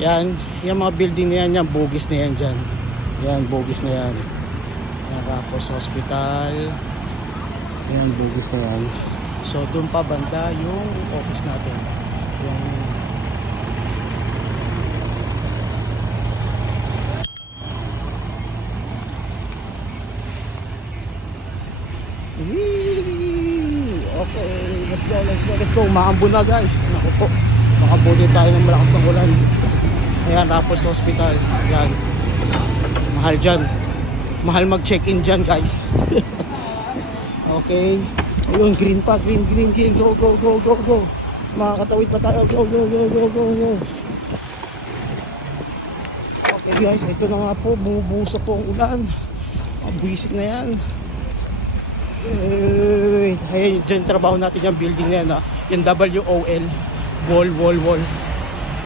Yan, yung mga building na yan, yan, bugis na yan dyan. Yan, bugis na yan. Yan, tapos hospital. Yan, bugis na yan. So, doon pa banda yung office natin. Yung okay, let's go, let's go, let's go. Maambo na guys. Naku po, makabuti tayo ng malakas ng ulan. Ayan, tapos hospital. Yan, mahal dyan. Mahal mag check in dyan guys. Okay. Ayun, green pa, green, green, green. Go, go, go, go, go. Makakatawid pa tayo. Go, go, go, go, go, go. Okay guys, ito na nga po. Bumubusa po ang ulan. Buwisit na yan. Ayun, dyan trabaho natin yung building na yan. Yung WOL. Wall, wall, wall.